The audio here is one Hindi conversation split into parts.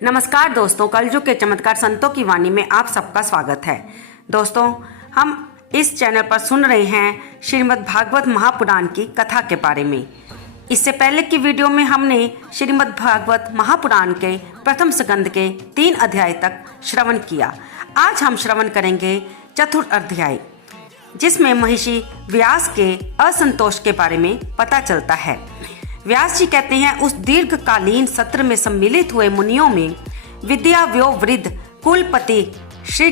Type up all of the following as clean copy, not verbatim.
नमस्कार दोस्तों, कलयुग के चमत्कार संतों की वाणी में आप सबका स्वागत है। दोस्तों, हम इस चैनल पर सुन रहे हैं श्रीमद् भागवत महापुराण की कथा के बारे में। इससे पहले की वीडियो में हमने श्रीमद् भागवत महापुराण के प्रथम स्कंद के 3 अध्याय तक श्रवण किया। आज हम श्रवण करेंगे चतुर्थ अध्याय, जिसमें महर्षि व्यास के असंतोष के बारे में पता चलता है। व्यास जी कहते हैं, उस दीर्घकालीन सत्र में सम्मिलित हुए मुनियों में विद्याव्यो वृद्ध कुलपति श्री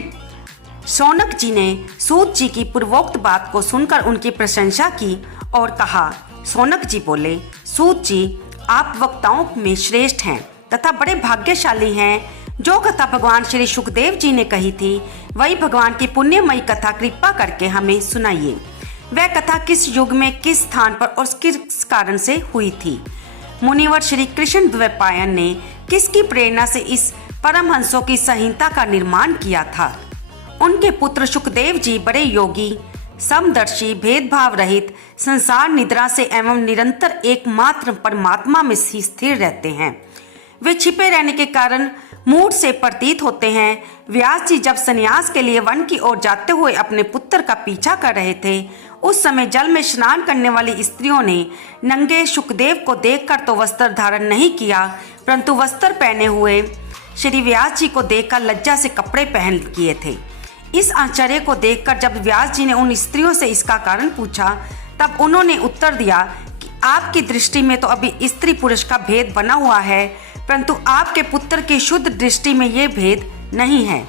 शौनक जी ने सूत जी की पूर्वोक्त बात को सुनकर उनकी प्रशंसा की और कहा। शौनक जी बोले, सूत जी, आप वक्ताओं में श्रेष्ठ हैं तथा बड़े भाग्यशाली हैं। जो कथा भगवान श्री सुखदेव जी ने कही थी, वही भगवान की पुण्यमयी कथा कृपा करके हमें सुनाइए। वह कथा किस युग में, किस स्थान पर और किस कारण से हुई थी? मुनिवर श्री कृष्ण द्वैपायन ने किसकी प्रेरणा से इस परमहंसों की संहिता का निर्माण किया था? उनके पुत्र सुखदेव जी बड़े योगी, समदर्शी, भेदभाव रहित, संसार निद्रा से एवं निरंतर एकमात्र परमात्मा में ही स्थिर रहते हैं। वे छिपे रहने के कारण मूढ़ से प्रतीत होते हैं। व्यास जी जब संन्यास के लिए वन की ओर जाते हुए अपने पुत्र का पीछा कर रहे थे, उस समय जल में स्नान करने वाली स्त्रियों ने नंगे सुखदेव को देखकर तो वस्त्र धारण नहीं किया, परंतु वस्त्र पहने हुए श्री व्यास जी को देखकर लज्जा से कपड़े पहन किए थे। इस आश्चर्य को देखकर जब व्यास जी ने उन स्त्रियों से इसका कारण पूछा, तब उन्होंने उत्तर दिया कि आपकी दृष्टि में तो अभी स्त्री पुरुष का भेद बना हुआ है, परंतु आपके पुत्र की शुद्ध दृष्टि में ये भेद नहीं है।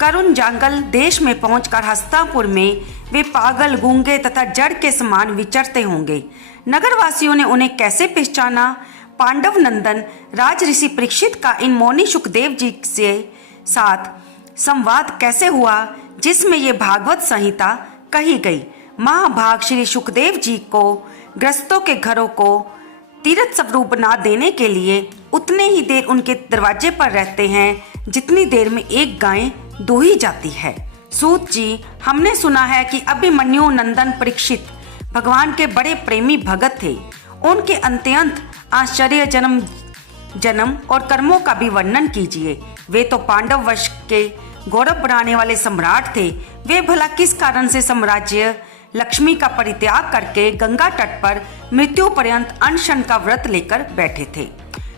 करुण जंगल देश में पहुंचकर हस्तिनापुर में वे पागल, गूंगे तथा जड़ के समान विचरते होंगे। नगरवासियों ने उन्हें कैसे पहचाना? पांडव नंदन राज ऋषि परीक्षित का इन मौनी सुखदेव जी से साथ संवाद कैसे हुआ, जिसमें ये भागवत संहिता कही गई। महाभाग श्री सुखदेव जी को ग्रस्तों के घरों को तीर्थ स्वरूप बना देने के लिए उतने ही देर उनके दरवाजे पर रहते हैं जितनी देर में एक गाय दूही जाती है। सूत जी, हमने सुना है कि अभिमन्यु नंदन परीक्षित भगवान के बड़े प्रेमी भगत थे। उनके अत्यंत आश्चर्य जन्म और कर्मों का भी वर्णन कीजिए। वे तो पांडव वंश के गौरव बढ़ाने वाले सम्राट थे। वे भला किस कारण से साम्राज्य लक्ष्मी का परित्याग करके गंगा तट पर मृत्यु पर्यंत अनशन का व्रत लेकर बैठे थे?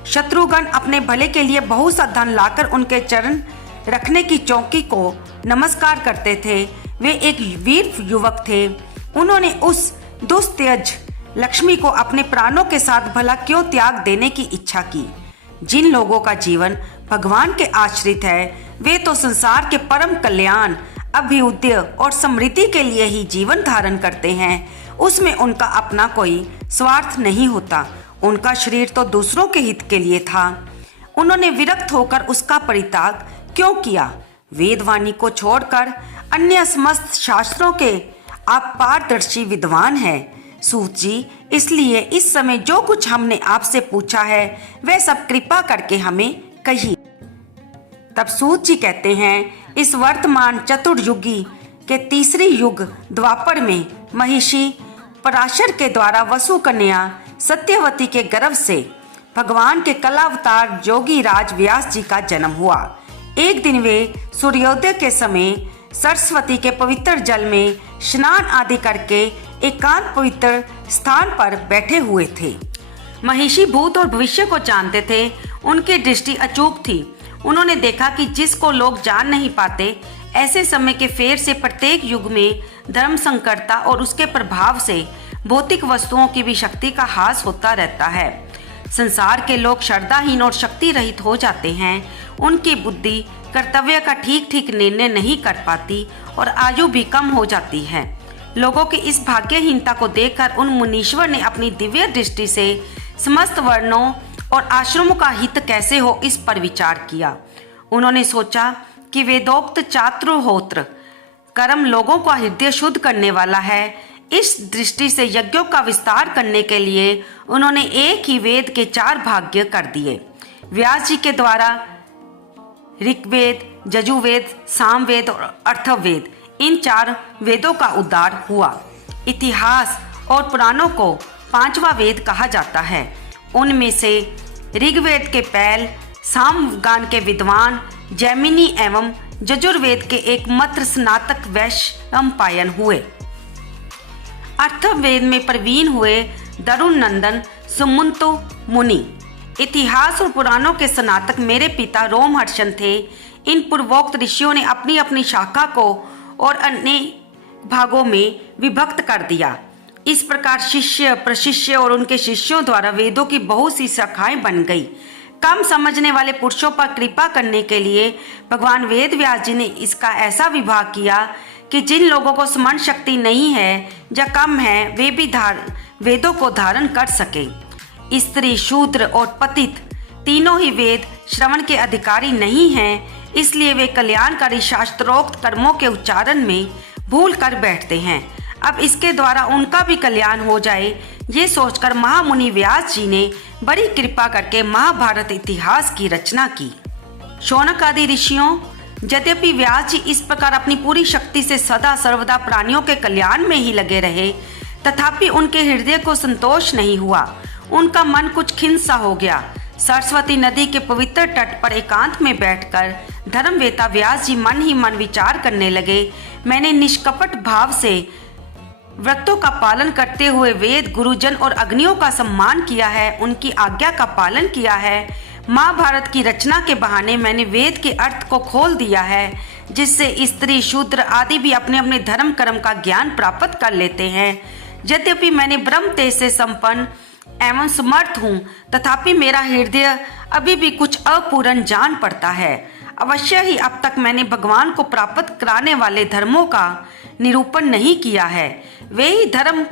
शत्रुघ्न अपने भले के लिए बहुत सा धन लाकर उनके चरण रखने की चौकी को नमस्कार करते थे। वे एक वीर युवक थे। उन्होंने उस दुस्त्यज लक्ष्मी को अपने प्राणों के साथ भला क्यों त्याग देने की इच्छा की? जिन लोगों का जीवन भगवान के आश्रित है, वे तो संसार के परम कल्याण, अभ्युदय और समृद्धि के लिए ही जीवन धारण करते हैं। उसमें उनका अपना कोई स्वार्थ नहीं होता। उनका शरीर तो दूसरों के हित के लिए था। उन्होंने विरक्त होकर उसका परित्याग क्यों किया? वेदवाणी को छोड़कर अन्य समस्त शास्त्रों के आप पारदर्शी विद्वान हैं सूत जी, इसलिए इस समय जो कुछ हमने आपसे पूछा है वह सब कृपा करके हमें कहिए। तब सूत जी कहते हैं, इस वर्तमान चतुर्युगी के तीसरी युग द्वापर में महिषी पराशर के द्वारा वसु कन्या सत्यवती के गर्भ से भगवान के कलावतार जोगी राज व्यास जी का जन्म हुआ। एक दिन वे सूर्योदय के समय सरस्वती के पवित्र जल में स्नान आदि करके एकांत पवित्र स्थान पर बैठे हुए थे। महिषी भूत और भविष्य को जानते थे। उनकी दृष्टि अचूक थी। उन्होंने देखा कि जिसको लोग जान नहीं पाते, ऐसे समय के फेर से प्रत्येक युग में धर्म संकरता और उसके प्रभाव से भौतिक वस्तुओं की भी शक्ति का ह्रास होता रहता है। संसार के लोग श्रद्धाहीन और शक्ति रहित हो जाते हैं। उनकी बुद्धि कर्तव्य का ठीक ठीक निर्णय नहीं कर पाती और आयु भी कम हो जाती है। लोगों की इस भाग्यहीनता को देखकर उन मुनीश्वर ने अपनी दिव्य दृष्टि से समस्त वर्णों और आश्रमों का हित कैसे हो, इस पर विचार किया। उन्होंने सोचा कि वेदोक्त चातुर्होत्र कर्म लोगों का हृदय शुद्ध करने वाला है। इस दृष्टि से यज्ञों का विस्तार करने के लिए उन्होंने एक ही वेद के 4 भाग्य कर दिए। व्यास जी के द्वारा ऋग्वेद, यजुर्वेद, सामवेद और अथर्ववेद, इन 4 वेदों का उद्धार हुआ। इतिहास और पुराणों को 5वां वेद कहा जाता है। उनमें से ऋग्वेद के पैल सामगान के विद्वान जैमिनी एवं यजुर्वेद के एकमात्र स्नातक वैशंपायन हुए। अर्थवेद में प्रवीण हुए दरुण नंदन सुमंतो मुनि इतिहास और पुराणों के स्नातक मेरे पिता रोमहर्षण थे। इन पूर्वोक्त ऋषियों ने अपनी अपनी शाखा को और अन्य भागों में विभक्त कर दिया। इस प्रकार शिष्य प्रशिष्य और उनके शिष्यों द्वारा वेदों की बहुत सी शाखाएं बन गई। कम समझने वाले पुरुषों पर कृपा करने के लिए भगवान वेद व्यास जी ने इसका ऐसा विभाग किया कि जिन लोगों को स्मरण शक्ति नहीं है या कम है वे भी वेदों को धारण कर सके। स्त्री शूद्र और पतित तीनों ही वेद श्रवण के अधिकारी नहीं हैं, इसलिए वे कल्याणकारी शास्त्रोक्त कर्मों के उच्चारण में भूल कर बैठते हैं। अब इसके द्वारा उनका भी कल्याण हो जाए, ये सोचकर महामुनि व्यास जी ने बड़ी कृपा करके महाभारत इतिहास की रचना की। शौनक आदि ऋषियों, यद्यपि व्यास जी इस प्रकार अपनी पूरी शक्ति से सदा सर्वदा प्राणियों के कल्याण में ही लगे रहे, तथापि उनके हृदय को संतोष नहीं हुआ। उनका मन कुछ खिन्न सा हो गया। सरस्वती नदी के पवित्र तट पर एकांत में बैठकर धर्मवेता व्यास जी मन ही मन विचार करने लगे। मैंने निष्कपट भाव से व्रतों का पालन करते हुए वेद गुरुजन और अग्नियों का सम्मान किया है, उनकी आज्ञा का पालन किया है। महाभारत की रचना के बहाने मैंने वेद के अर्थ को खोल दिया है, जिससे स्त्री शूद्र आदि भी अपने अपने धर्म कर्म का ज्ञान प्राप्त कर लेते हैं। यद्यपि मैंने ब्रह्म तेज से संपन्न एवं समर्थ हूँ, तथापि मेरा हृदय अभी भी कुछ अपूर्ण जान पड़ता है। अवश्य ही अब तक मैंने भगवान को प्राप्त कराने वाले धर्मों का निरूपण नहीं किया है। वे ही धर्म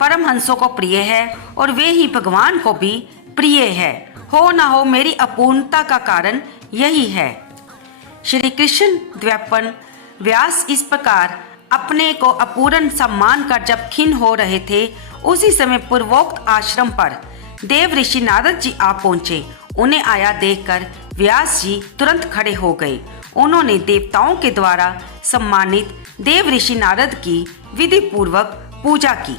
परमहंसों को प्रिय है और वे ही भगवान को भी प्रिय है। हो न हो मेरी अपूर्णता का कारण यही है। श्री कृष्ण द्वैपन व्यास इस प्रकार अपने को अपूर्ण सम्मान कर जब खिन्न हो रहे थे, उसी समय पूर्वोक्त आश्रम पर देव ऋषि नारद जी आ पहुंचे। उन्हें आया देखकर व्यास जी तुरंत खड़े हो गए। उन्होंने देवताओं के द्वारा सम्मानित देव ऋषि नारद की विधि पूर्वक पूजा की।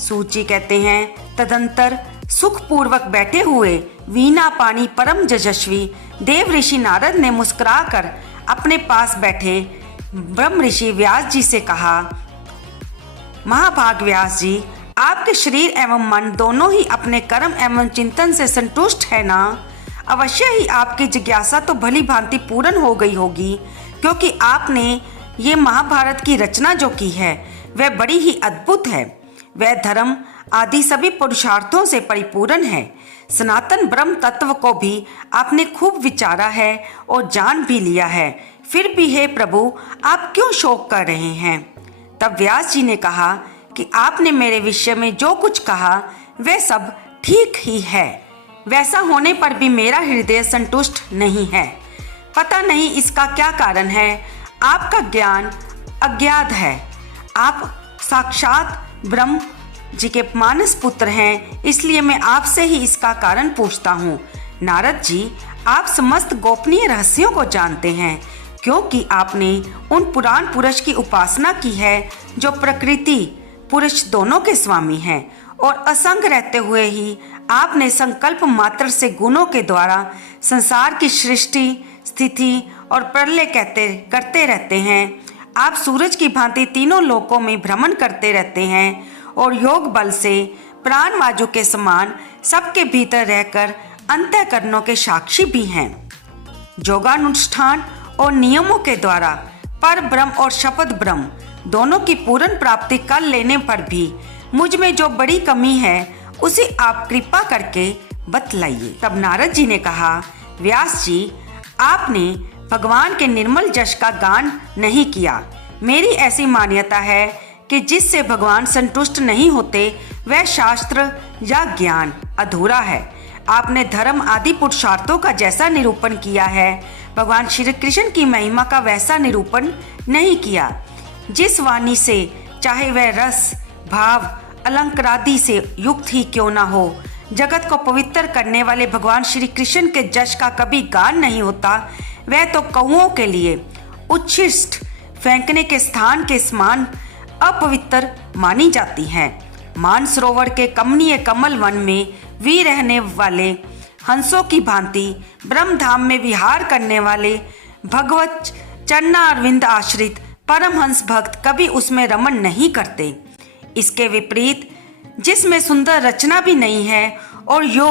सूची कहते हैं, तदंतर सुख पूर्वक बैठे हुए वीणा पानी परम यशस्वी देव ऋषि नारद ने मुस्कुराकर अपने पास बैठे ब्रह्म ऋषि व्यास जी से कहा, महाभाग व्यास जी, आपके शरीर एवं मन दोनों ही अपने कर्म एवं चिंतन से संतुष्ट है ना? अवश्य ही आपकी जिज्ञासा तो भली भांति पूर्ण हो गई होगी, क्योंकि आपने ये महाभारत की रचना जो की है वह बड़ी ही अद्भुत है। वह धर्म आदि सभी पुरुषार्थों से परिपूर्ण है। सनातन ब्रह्म तत्व को भी आपने खूब विचारा है और जान भी लिया है। फिर भी हे प्रभु, आप क्यों शोक कर रहे हैं? तब व्यास जी ने कहा कि आपने मेरे विषय में जो कुछ कहा वह सब ठीक ही है। वैसा होने पर भी मेरा हृदय संतुष्ट नहीं है। पता नहीं इसका क्या कारण है। आपका ज्ञान अज्ञात है। आप साक्षात ब्रह्म जी के मानस पुत्र हैं, इसलिए मैं आपसे ही इसका कारण पूछता हूँ। नारद जी, आप समस्त गोपनीय रहस्यों को जानते हैं, क्योंकि आपने उन पुराण पुरुष की उपासना की है जो प्रकृति पुरुष दोनों के स्वामी हैं, और असंग रहते हुए ही आपने संकल्प मात्र से गुणों के द्वारा संसार की सृष्टि स्थिति और प्रलय करते रहते हैं। आप सूरज की भांति तीनों लोकों में भ्रमण करते रहते हैं और योग बल से प्राण वायु के समान सबके भीतर रहकर अंतःकरणों के साक्षी भी हैं। योगानुष्ठान और नियमों के द्वारा पर ब्रह्म और शपथ ब्रह्म दोनों की पूर्ण प्राप्ति कर लेने पर भी मुझ में जो बड़ी कमी है उसे आप कृपा करके बतलाइए। तब नारद जी ने कहा, व्यास जी, आपने भगवान के निर्मल यश का गान नहीं किया। मेरी ऐसी मान्यता है कि जिससे भगवान संतुष्ट नहीं होते वह शास्त्र या ज्ञान अधूरा है। आपने धर्म आदि पुरुषार्थों का जैसा निरूपण किया है, भगवान श्री कृष्ण की महिमा का वैसा निरूपण नहीं किया। जिस वाणी से चाहे वह रस भाव अलंकारादि से युक्त ही क्यों ना हो, जगत को पवित्र करने वाले भगवान श्री कृष्ण के जश का कभी गान नहीं होता। वह तो कौओं के लिए उच्छिष्ट फेंकने के स्थान के समान अपवित्र मानी जाती है। मानसरोवर के कमनीय कमल वन में वी रहने वाले हंसों की भांति ब्रह्मधाम में विहार करने वाले भगवत चरणारविंद आश्रित परमहंस भक्त कभी उसमें रमण नहीं करते। इसके विपरीत, जिसमें सुंदर रचना भी नहीं है और यो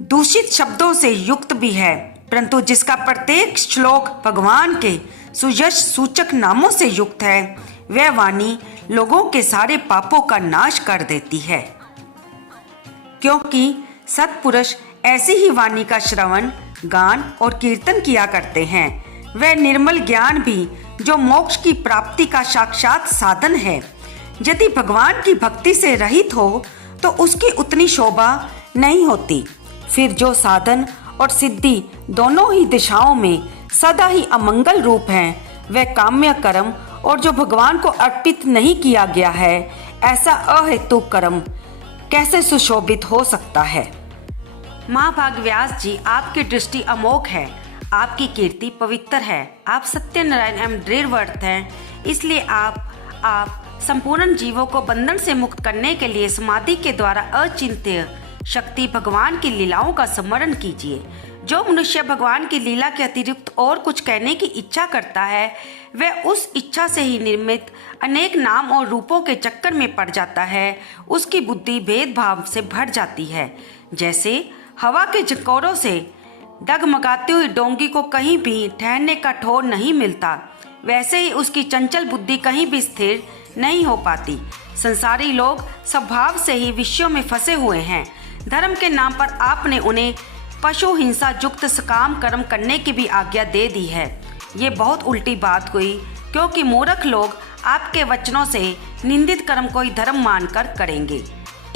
दूषित शब्दों से युक्त भी है, परंतु जिसका प्रत्येक श्लोक भगवान के सुयश सूचक नामों से युक्त है, वह वाणी लोगों के सारे पापों का नाश कर देती है। क्योंकि सत्पुरुष ऐसी ही वाणी का श्रवण, गान और कीर्तन किया करते हैं। वह निर्मल ज्ञान भी जो मोक्ष की प्राप्ति का साक्षात साधन है, यदि भगवान की भक्ति से रहित हो तो उसकी उतनी शोभा नहीं होती। फिर जो साधन और सिद्धि दोनों ही दिशाओं में सदा ही अमंगल रूप हैं, वह काम्य कर्म और जो भगवान को अर्पित नहीं किया गया है, ऐसा अहेतुक कर्म कैसे सुशोभित हो सकता है। महाभाग व्यास जी, आपकी दृष्टि अमोघ है, आपकी कीर्ति पवित्र है, आप सत्यनारायण एवं दृढ़व्रत हैं, इसलिए आप संपूर्ण जीवों को बंधन से मुक्त करने के लिए समाधि के द्वारा अचिंत्य शक्ति भगवान की लीलाओं का स्मरण कीजिए। जो मनुष्य भगवान की लीला के अतिरिक्त और कुछ कहने की इच्छा करता है, वह उस इच्छा से ही निर्मित अनेक नाम और रूपों के चक्कर में पड़ जाता है। उसकी बुद्धि भेदभाव से भर जाती है। जैसे हवा के झकोरों से डगमगाती हुई डोंगी को कहीं भी ठहरने का ठौर नहीं मिलता, वैसे ही उसकी चंचल बुद्धि कहीं भी स्थिर नहीं हो पाती। संसारी लोग स्वभाव से ही विषयों में फंसे हुए हैं। धर्म के नाम पर आपने उन्हें पशु हिंसा युक्त सकाम कर्म करने की भी आज्ञा दे दी है। ये बहुत उल्टी बात हुई, क्योंकि मूर्ख लोग आपके वचनों से निंदित कर्म को ही धर्म मानकर करेंगे।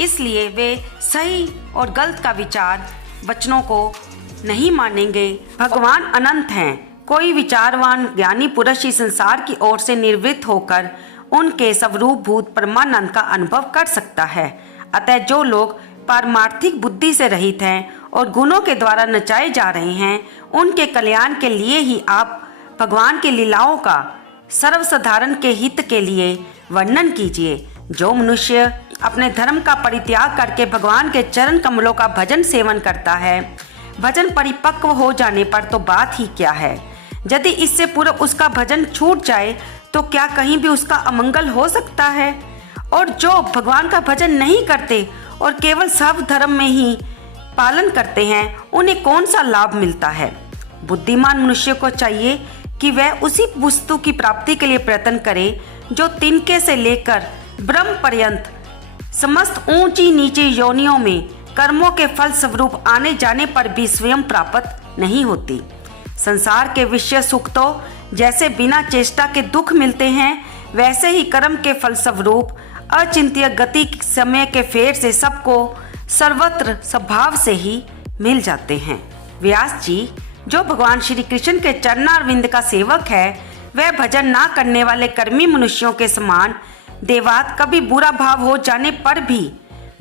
इसलिए वे सही और गलत का विचार वचनों को नहीं मानेंगे। भगवान अनंत हैं। कोई विचारवान ज्ञानी पुरुष इस संसार की ओर से निर्वृत्त होकर उनके स्वरूप भूत परमानंद का अनुभव कर सकता है। अतः जो लोग पारमार्थिक बुद्धि से रहित हैं और गुणों के द्वारा नचाए जा रहे हैं, उनके कल्याण के लिए ही आप भगवान की लीलाओं का सर्वसाधारण के हित के लिए वर्णन कीजिए। जो मनुष्य अपने धर्म का परित्याग करके भगवान के चरण कमलों का भजन सेवन करता है, भजन परिपक्व हो जाने पर तो बात ही क्या है। यदि इससे पूर्व उसका भजन छूट जाए तो क्या कहीं भी उसका अमंगल हो सकता है। और जो भगवान का भजन नहीं करते और केवल सब धर्म में ही पालन करते हैं, उन्हें कौन सा लाभ मिलता है। बुद्धिमान मनुष्य को चाहिए कि वह उसी वस्तु की प्राप्ति के लिए प्रयत्न करे जो तिनके से लेकर ब्रह्म पर्यंत समस्त ऊंची नीची योनियों में कर्मों के फल स्वरूप आने जाने पर भी स्वयं प्राप्त नहीं होती। संसार के विषय सुख तो जैसे बिना चेष्टा के दुख मिलते हैं, वैसे ही कर्म के फल स्वरूप अचिंत्य गति समय के फेर से सबको सर्वत्र स्वभाव से ही मिल जाते हैं। व्यास जी, जो भगवान श्री कृष्ण के चरणारविंद का सेवक है, वह भजन ना करने वाले कर्मी मनुष्यों के समान देवात कभी बुरा भाव हो जाने पर भी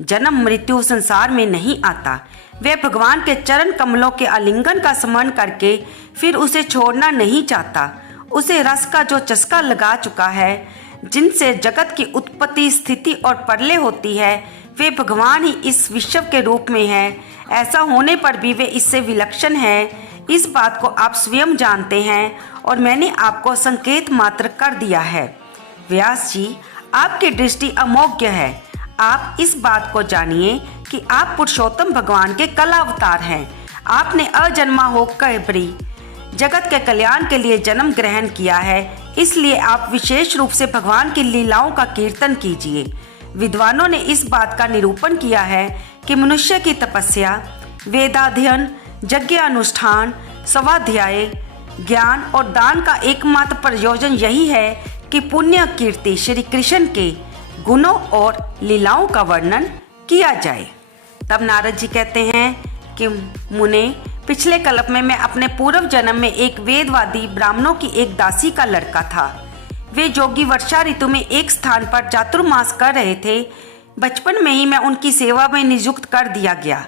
जन्म मृत्यु संसार में नहीं आता। वह भगवान के चरण कमलों के आलिंगन का स्मरण करके फिर उसे छोड़ना नहीं चाहता। उसे रस का जो चस्का लगा चुका है, जिनसे जगत की उत्पत्ति स्थिति और प्रलय होती है, वे भगवान ही इस विश्व के रूप में है। ऐसा होने पर भी वे इससे विलक्षण है, इस बात को आप स्वयं जानते हैं और मैंने आपको संकेत मात्र कर दिया है। व्यास जी, आपकी दृष्टि अमोघ्य है। आप इस बात को जानिए कि आप पुरुषोत्तम भगवान के कल अवतार हैं। आपने अजन्मा होकर भी जगत के कल्याण के लिए जन्म ग्रहण किया है, इसलिए आप विशेष रूप से भगवान की लीलाओं का कीर्तन कीजिए। विद्वानों ने इस बात का निरूपण किया है कि मनुष्य की तपस्या, वेदाध्ययन, यज्ञ अनुष्ठान, स्वाध्याय, ज्ञान और दान का एकमात्र प्रयोजन यही है कि पुण्य कीर्ति श्री कृष्ण के गुणों और लीलाओं का वर्णन किया जाए। तब नारद जी कहते हैं कि मुने, पिछले कल्प में मैं अपने पूर्व जन्म में एक वेदवादी ब्राह्मणों की एक दासी का लड़का था। वे जोगी वर्षा ऋतु में एक स्थान पर चातुर्मास कर रहे थे। बचपन में ही मैं उनकी सेवा में नियुक्त कर दिया गया।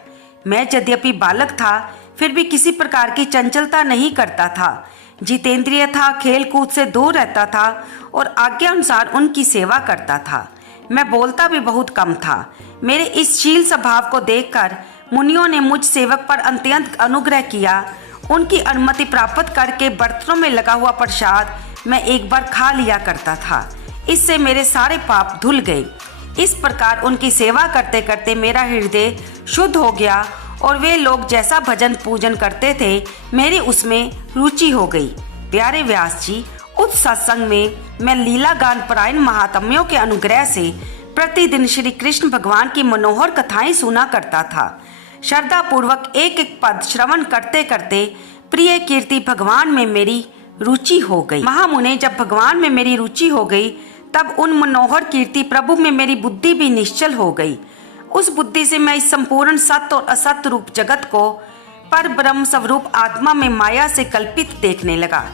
मैं यद्यपि बालक था, फिर भी किसी प्रकार की चंचलता नहीं करता था। जितेंद्रिय था, खेल कूद से दूर रहता था और आज्ञा अनुसार उनकी सेवा करता था। मैं बोलता भी बहुत कम था। मेरे इस शील स्वभाव को देखकर मुनियों ने मुझ सेवक पर अत्यंत अनुग्रह किया। उनकी अनुमति प्राप्त करके बर्तनों में लगा हुआ प्रसाद मैं एक बार खा लिया करता था। इससे मेरे सारे पाप धुल गए। इस प्रकार उनकी सेवा करते करते मेरा हृदय शुद्ध हो गया और वे लोग जैसा भजन पूजन करते थे मेरी उसमें रुचि हो गई। प्यारे व्यास जी, उस सत्संग में मैं लीला गान परायण महात्म्यों के अनुग्रह से प्रतिदिन श्री कृष्ण भगवान की मनोहर कथाएं सुना करता था। श्रद्धा पूर्वक एक एक पद श्रवण करते करते प्रिय कीर्ति भगवान में मेरी रुचि हो गई। महामुने, जब भगवान में मेरी रुचि हो गई तब उन मनोहर कीर्ति प्रभु में मेरी बुद्धि भी निश्चल हो गई। उस बुद्धि से मैं इस संपूर्ण सत्य और असत्य रूप जगत को पर ब्रह्म स्वरूप आत्मा में माया से कल्पित देखने लगा।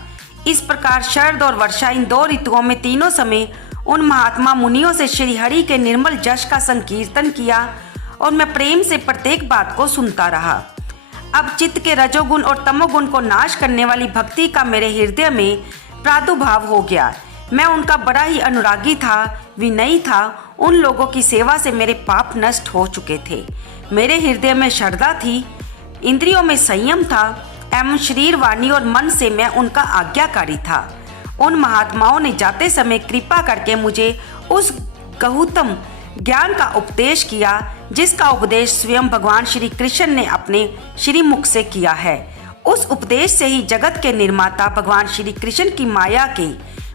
इस प्रकार शरद और वर्षा इन दो ऋतुओं में तीनों समय उन महात्मा मुनियों से श्री हरि के निर्मल जश का संकीर्तन किया और मैं प्रेम से प्रत्येक बात को सुनता रहा। अब चित्त के रजोगुण और तमोगुण को नाश करने वाली भक्ति का मेरे हृदय में प्रादुर्भाव हो गया। मैं उनका बड़ा ही अनुरागी था, विनयी था। उन लोगों की सेवा से मेरे पाप नष्ट हो चुके थे। मेरे हृदय में श्रद्धा थी, इंद्रियों में संयम था एवं शरीर, वाणी और मन से मैं उनका आज्ञाकारी था। उन महात्माओं ने जाते समय कृपा करके मुझे उस गहुतम ज्ञान का उपदेश किया जिसका उपदेश स्वयं भगवान श्री कृष्ण ने अपने श्रीमुख से किया है। उस उपदेश से ही जगत के निर्माता भगवान श्री कृष्ण की माया के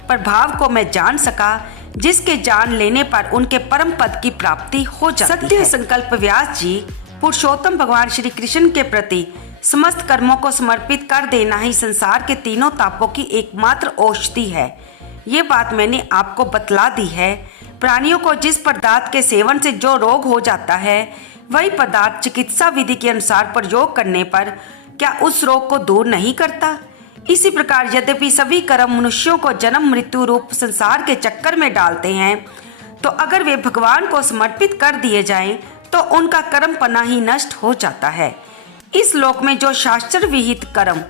प्रभाव को मैं जान सका, जिसके जान लेने पर उनके परम पद की प्राप्ति हो जाती है। सत्य संकल्प व्यास जी, पुरुषोत्तम भगवान श्री कृष्ण के प्रति समस्त कर्मों को समर्पित कर देना ही संसार के तीनों तापों की एकमात्र औषधि है। ये बात मैंने आपको बतला दी है। प्राणियों को जिस पदार्थ के सेवन से जो रोग हो जाता है, वही पदार्थ चिकित्सा विधि के अनुसार प्रयोग करने पर क्या उस रोग को दूर नहीं करता? इसी प्रकार यद्यपि सभी कर्म मनुष्यों को जन्म मृत्यु रूप संसार के चक्कर में डालते हैं, तो अगर वे भगवान को समर्पित कर दिए जाएं, तो उनका कर्म पना ही नष्ट हो जाता है। इस लोक में जो शास्त्र विहित कर्म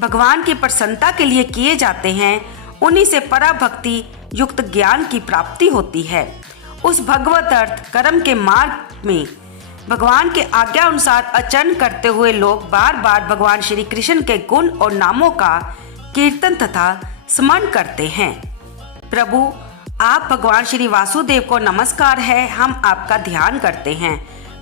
भगवान की प्रसन्नता के लिए किए जाते हैं, उन्हीं से पराभक्ति युक्त ज्ञान की प्राप्ति होती है। उस भगवत अर्थ कर्म के मार्ग में भगवान के आज्ञा अनुसार आचरण करते हुए लोग बार बार भगवान श्री कृष्ण के गुण और नामों का कीर्तन तथा स्मरण करते हैं। प्रभु, आप भगवान श्री वासुदेव को नमस्कार है, हम आपका ध्यान करते हैं।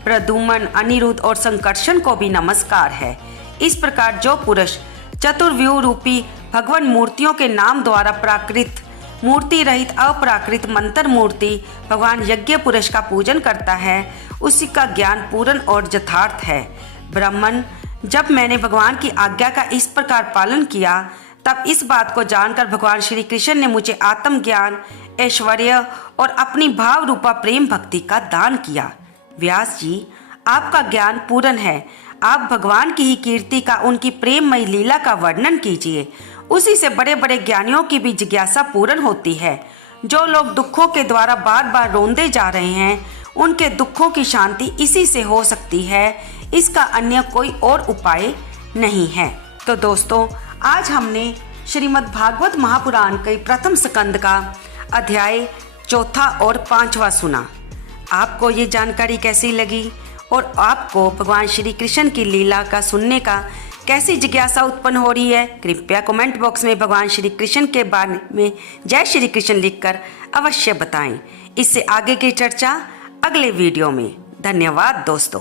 प्रद्युम्न, अनिरुद्ध और संकर्षण को भी नमस्कार है। इस प्रकार जो पुरुष चतुर्व्यूह रूपी भगवान मूर्तियों के नाम द्वारा प्राकृत मूर्ति रहित अप्राकृत मंत्र मूर्ति भगवान यज्ञ पुरुष का पूजन करता है, उसी का ज्ञान पूर्ण और यथार्थ है। ब्राह्मण, जब मैंने भगवान की आज्ञा का इस प्रकार पालन किया, तब इस बात को जानकर भगवान श्री कृष्ण ने मुझे आत्मज्ञान, ऐश्वर्य और अपनी भाव रूपा प्रेम भक्ति का दान किया। व्यास जी, आपका ज्ञान पूर्ण है। आप भगवान की ही कीर्ति का, उनकी प्रेममयी लीला का वर्णन कीजिए। उसी से बड़े बड़े ज्ञानियों की भी जिज्ञासा पूर्ण होती है। जो लोग दुखों के द्वारा बार बार रोंदे जा रहे हैं, उनके दुखों की शांति इसी से हो सकती है। इसका अन्य कोई और उपाय नहीं है। तो दोस्तों, आज हमने श्रीमद् भागवत महापुराण के प्रथम स्कंद का अध्याय 4 और 5वां सुना। आपको ये जानकारी कैसी लगी और आपको भगवान श्री कृष्ण की लीला का सुनने का कैसी जिज्ञासा उत्पन्न हो रही है? कृपया कमेंट बॉक्स में भगवान श्री कृष्ण के बारे में जय श्री कृष्ण लिखकर अवश्य बताएं। इससे आगे की चर्चा अगले वीडियो में। धन्यवाद दोस्तों।